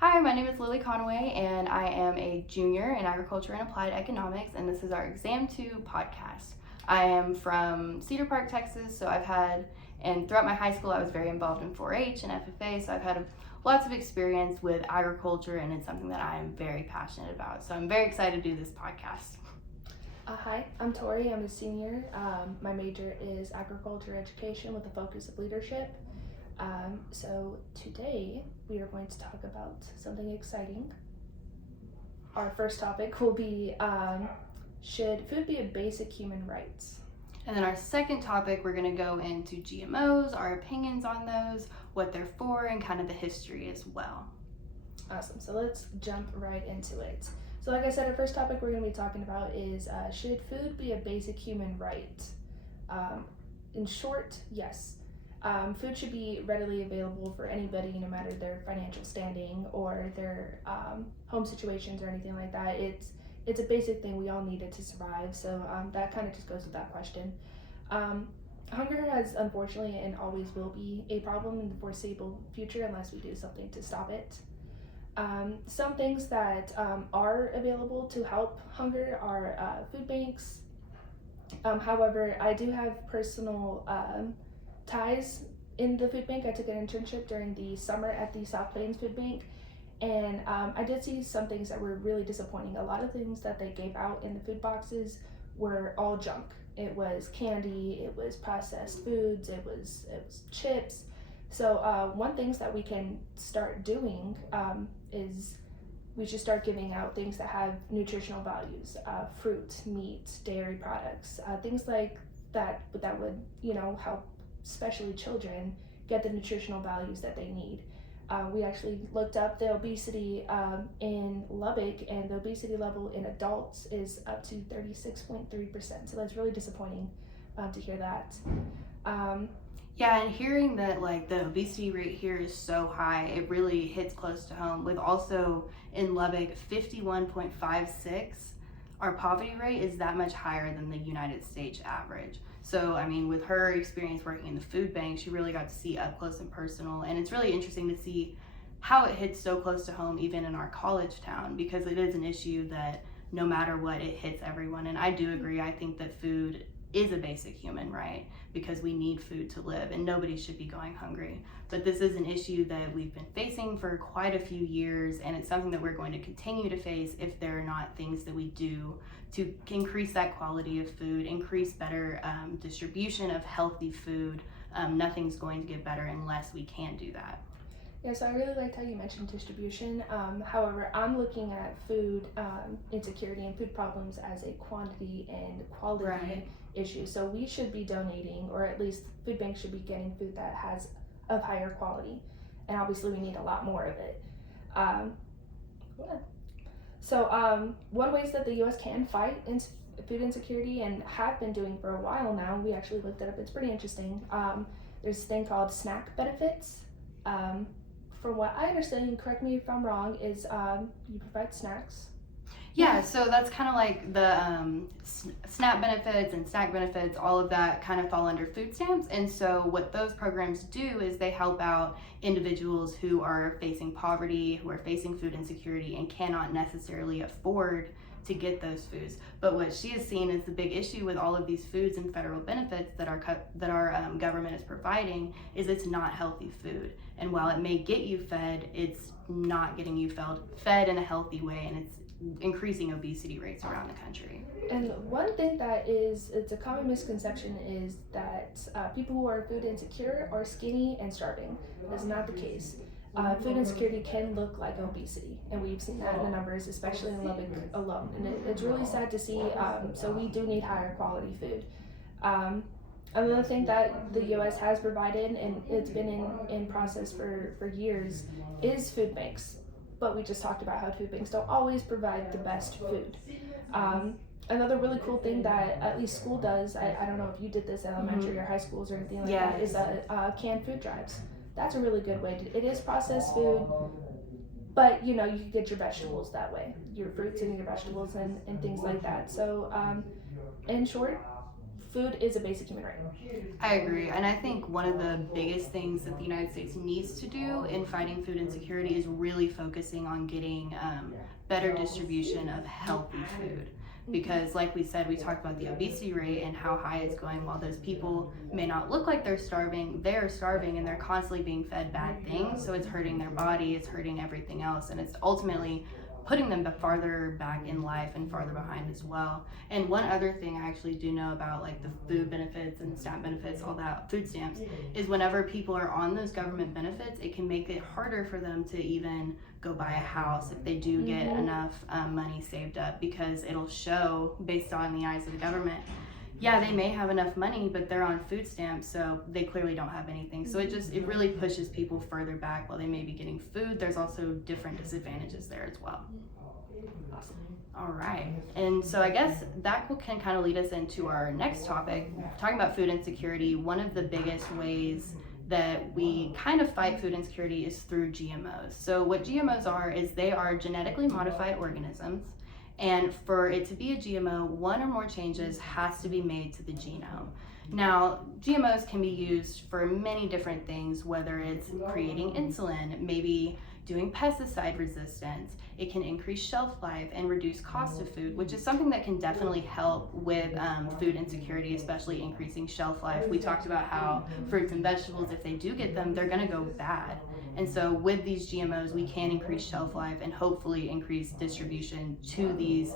Hi, my name is Lily Conway, and I am a junior in agriculture and applied economics, and this is our Exam 2 podcast. I am from Cedar Park, Texas, so and throughout my high school, I was very involved in 4-H and FFA, so I've had lots of experience with agriculture, and it's something that I am very passionate about. So I'm very excited to do this podcast. Hi, I'm Tory. I'm a senior. My major is agriculture education with a focus of leadership. So today we are going to talk about something exciting. Our first topic will be should food be a basic human right? And then our second topic, we're going to go into GMOs, our opinions on those, what they're for, and kind of the history as well. Awesome. So let's jump right into it. So like I said, our first topic we're going to be talking about is should food be a basic human right? In short, yes. Food should be readily available for anybody, no matter their financial standing or their home situations or anything like that. It's a basic thing. We all need it to survive. So that kind of just goes with that question. Hunger has unfortunately and always will be a problem in the foreseeable future unless we do something to stop it. Some things that are available to help hunger are food banks. However, I do have personal ties in the food bank. I took an internship during the summer at the South Plains Food Bank, and I did see some things that were really disappointing. A lot of things that they gave out in the food boxes were all junk. It was candy, it was processed foods, it was chips. So one things that we can start doing is we should start giving out things that have nutritional values, fruit, meat, dairy products, things like that would help especially children get the nutritional values that they need. We actually looked up the obesity in Lubbock, and the obesity level in adults is up to 36.3%. So that's really disappointing to hear that. Yeah, and hearing that like the obesity rate here is so high, it really hits close to home. With also in Lubbock, 51.56, our poverty rate is that much higher than the United States average. So, I mean, with her experience working in the food bank, she really got to see up close and personal. And it's really interesting to see how it hits so close to home, even in our college town, because it is an issue that no matter what, it hits everyone. And I do agree. I think that food is a basic human right because we need food to live and nobody should be going hungry. But this is an issue that we've been facing for quite a few years, and it's something that we're going to continue to face if there are not things that we do to increase that quality of food, increase better distribution of healthy food. Nothing's going to get better unless we can do that. Yeah, so I really liked how you mentioned distribution. However, I'm looking at food insecurity and food problems as a quantity and quality issue. So we should be donating, or at least food banks should be getting food that has of higher quality. And obviously we need a lot more of it. So one ways that the U.S. can fight food insecurity, and have been doing for a while now, we actually looked it up, it's pretty interesting. There's this thing called snack benefits. From what I understand, correct me if I'm wrong, is you provide snacks. Yeah, so that's kind of like the SNAP benefits and snack benefits, all of that kind of fall under food stamps. And so what those programs do is they help out individuals who are facing poverty, who are facing food insecurity, and cannot necessarily afford to get those foods. But what she has seen is the big issue with all of these foods and federal benefits that our government is providing is it's not healthy food. And while it may get you fed, it's not getting you fed in a healthy way, and it's increasing obesity rates around the country. And one thing that it's a common misconception is that people who are food insecure are skinny and starving. That's not the case. Food insecurity can look like obesity, and we've seen that in the numbers, especially in Lubbock alone. And it's really sad to see, so we do need higher quality food. Another thing that the U.S. has provided, and it's been in process for years, is food banks. But we just talked about how food banks don't always provide the best food. Another really cool thing that at least school does, I don't know if you did this at elementary or high schools or anything like that, is canned food drives. That's a really good way. It is processed food, but you can get your vegetables that way, your fruits and your vegetables and things like that. So in short, food is a basic human right. I agree. And I think one of the biggest things that the United States needs to do in fighting food insecurity is really focusing on getting better distribution of healthy food. Because like we said, we talked about the obesity rate and how high it's going. While those people may not look like they're starving and they're constantly being fed bad things. So it's hurting their body, it's hurting everything else. And it's ultimately putting them farther back in life and farther behind as well. And one other thing I actually do know about like the food benefits and SNAP benefits, all that, food stamps, is whenever people are on those government benefits, it can make it harder for them to even go buy a house if they do get enough money saved up, because it'll show based on the eyes of the government, yeah, they may have enough money, but they're on food stamps, so they clearly don't have anything. So it really pushes people further back while they may be getting food. There's also different disadvantages there as well. Awesome. All right. And so I guess that can kind of lead us into our next topic, talking about food insecurity. One of the biggest ways that we kind of fight food insecurity is through GMOs. So what GMOs are is they are genetically modified organisms. And for it to be a GMO, one or more changes has to be made to the genome. Now, GMOs can be used for many different things, whether it's creating insulin, maybe doing pesticide resistance. It can increase shelf life and reduce cost of food, which is something that can definitely help with food insecurity, especially increasing shelf life. We talked about how fruits and vegetables, if they do get them, they're gonna go bad. And so with these GMOs, we can increase shelf life and hopefully increase distribution to these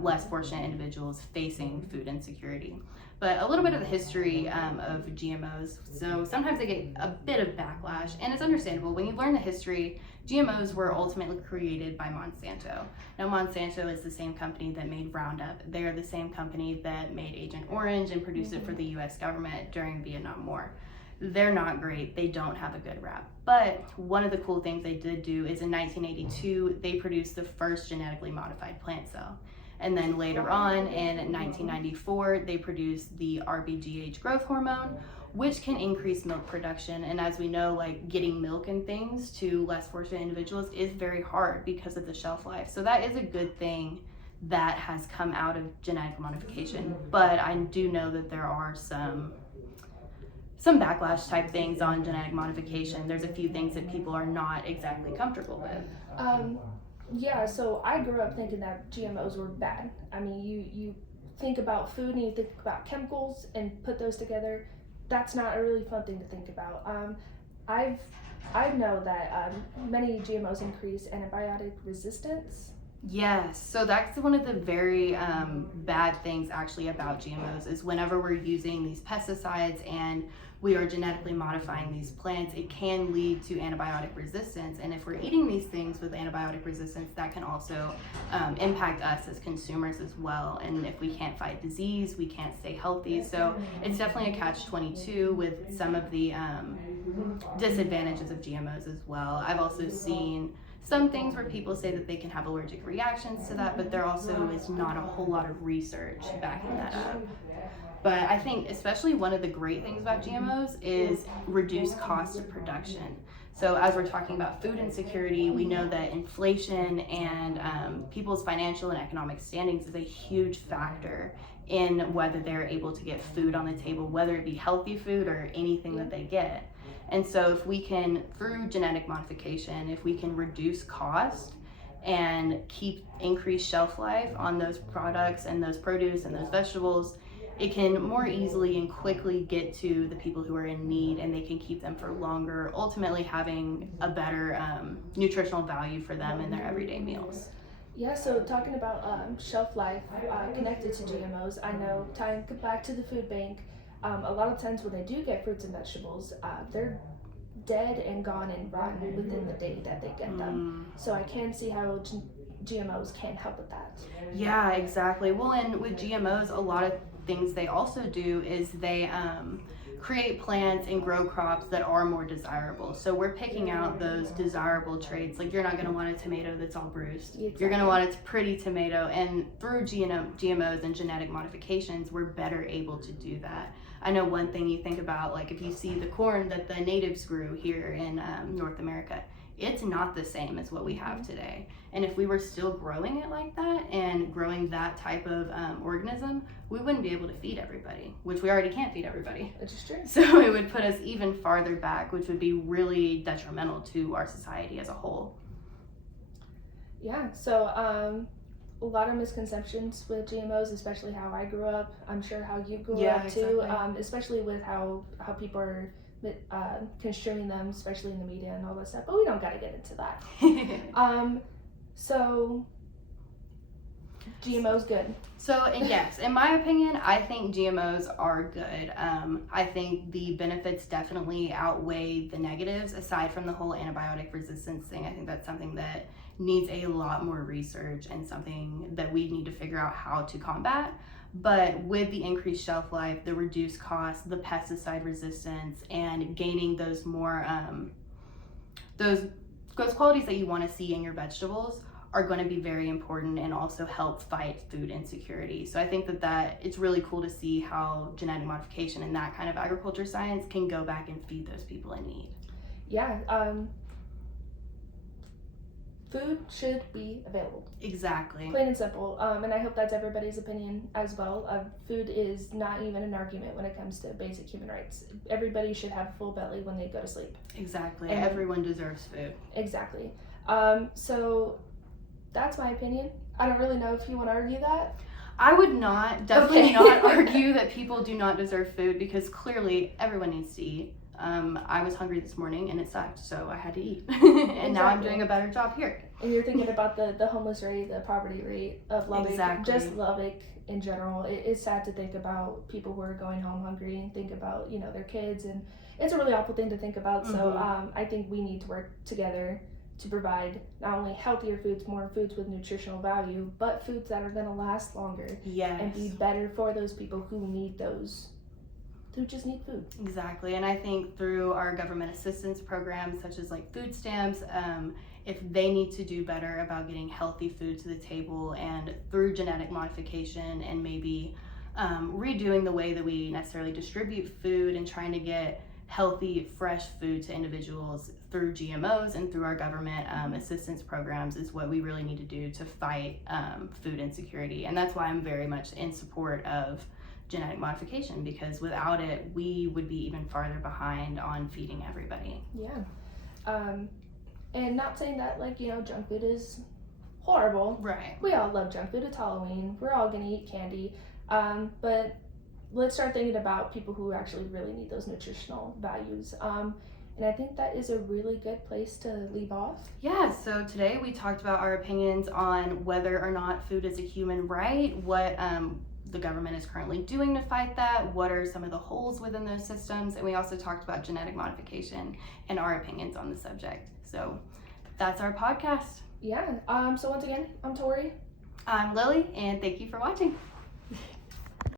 less fortunate individuals facing food insecurity. But a little bit of the history of GMOs. So sometimes they get a bit of backlash, and it's understandable. When you learn the history, GMOs were ultimately created by Monsanto. Now, Monsanto is the same company that made Roundup. They are the same company that made Agent Orange and produced it for the US government during the Vietnam War. They're not great. They don't have a good rap. But one of the cool things they did do is in 1982, they produced the first genetically modified plant cell. And then later on in 1994, they produced the RBGH growth hormone, which can increase milk production. And as we know, like getting milk and things to less fortunate individuals is very hard because of the shelf life. So that is a good thing that has come out of genetic modification. But I do know that there are some backlash type things on genetic modification. There's a few things that people are not exactly comfortable with. Yeah, so I grew up thinking that GMOs were bad. I mean, you think about food and you think about chemicals and put those together. That's not a really fun thing to think about. I know that many GMOs increase antibiotic resistance. Yes, so that's one of the very bad things actually about GMOs is whenever we're using these pesticides and we are genetically modifying these plants, it can lead to antibiotic resistance. And if we're eating these things with antibiotic resistance, that can also impact us as consumers as well. And if we can't fight disease, we can't stay healthy. So it's definitely a catch-22 with some of the disadvantages of GMOs as well. I've also seen some things where people say that they can have allergic reactions to that, but there also is not a whole lot of research backing that up. But I think especially one of the great things about GMOs is reduced cost of production. So as we're talking about food insecurity, we know that inflation and people's financial and economic standings is a huge factor in whether they're able to get food on the table, whether it be healthy food or anything that they get. And so if we can, through genetic modification, if we can reduce cost and keep increased shelf life on those products and those produce and those vegetables, it can more easily and quickly get to the people who are in need, and they can keep them for longer, ultimately having a better nutritional value for them in their everyday meals. Yeah, so talking about shelf life connected to GMOs, I know tying back to the food bank, a lot of times when they do get fruits and vegetables, they're dead and gone and rotten within the day that they get them. So I can see how GMOs can help with that. Yeah, exactly. Well, and with GMOs, a lot of things they also do is they create plants and grow crops that are more desirable. So we're picking out those desirable traits. Like you're not going to want a tomato that's all bruised. Exactly. You're going to want a pretty tomato. And through GMOs and genetic modifications, we're better able to do that. I know one thing you think about, like if you see the corn that the natives grew here in North America, it's not the same as what we have today. And if we were still growing it like that and growing that type of organism, we wouldn't be able to feed everybody, which we already can't feed everybody. Which is true. So it would put us even farther back, which would be really detrimental to our society as a whole. Yeah, so a lot of misconceptions with GMOs, especially how I grew up. I'm sure how you grew up too, exactly. especially with how people are construing them, especially in the media and all that stuff. But we don't got to get into that. So GMO's good. So yes, in my opinion, I think GMOs are good. I think the benefits definitely outweigh the negatives. Aside from the whole antibiotic resistance thing, I think that's something that needs a lot more research and something that we need to figure out how to combat. But with the increased shelf life, the reduced cost, the pesticide resistance, and gaining those more those qualities that you want to see in your vegetables are going to be very important and also help fight food insecurity. So I think that it's really cool to see how genetic modification and that kind of agriculture science can go back and feed those people in need. Yeah, food should be available. Exactly. Plain and simple. And I hope that's everybody's opinion as well. Food is not even an argument when it comes to basic human rights. Everybody should have a full belly when they go to sleep. Exactly. And everyone deserves food. Exactly. So that's my opinion. I don't really know if you want to argue that. I would definitely not argue that people do not deserve food, because clearly everyone needs to eat. I was hungry this morning and it sucked, so I had to eat. And now I'm doing a better job here. And you're thinking about the homeless rate, the poverty rate of Lubbock. Exactly. Just Lubbock in general. It's sad to think about people who are going home hungry and think about, their kids, and it's a really awful thing to think about. So I think we need to work together to provide not only healthier foods, more foods with nutritional value, but foods that are going to last longer. Yes. And be better for those people who need those, who just need food. Exactly. And I think through our government assistance programs, such as like food stamps, if they need to do better about getting healthy food to the table, and through genetic modification and maybe redoing the way that we necessarily distribute food and trying to get healthy, fresh food to individuals through GMOs and through our government assistance programs, is what we really need to do to fight food insecurity. And that's why I'm very much in support of genetic modification, because without it, we would be even farther behind on feeding everybody. Yeah. And not saying that, junk food is horrible. Right. We all love junk food. It's Halloween. We're all gonna eat candy. But let's start thinking about people who actually really need those nutritional values. And I think that is a really good place to leave off. Yeah, so today we talked about our opinions on whether or not food is a human right, what the government is currently doing to fight that, what are some of the holes within those systems, and we also talked about genetic modification and our opinions on the subject. So that's our podcast. Yeah. So once again, I'm Tory. I'm Lily, and thank you for watching.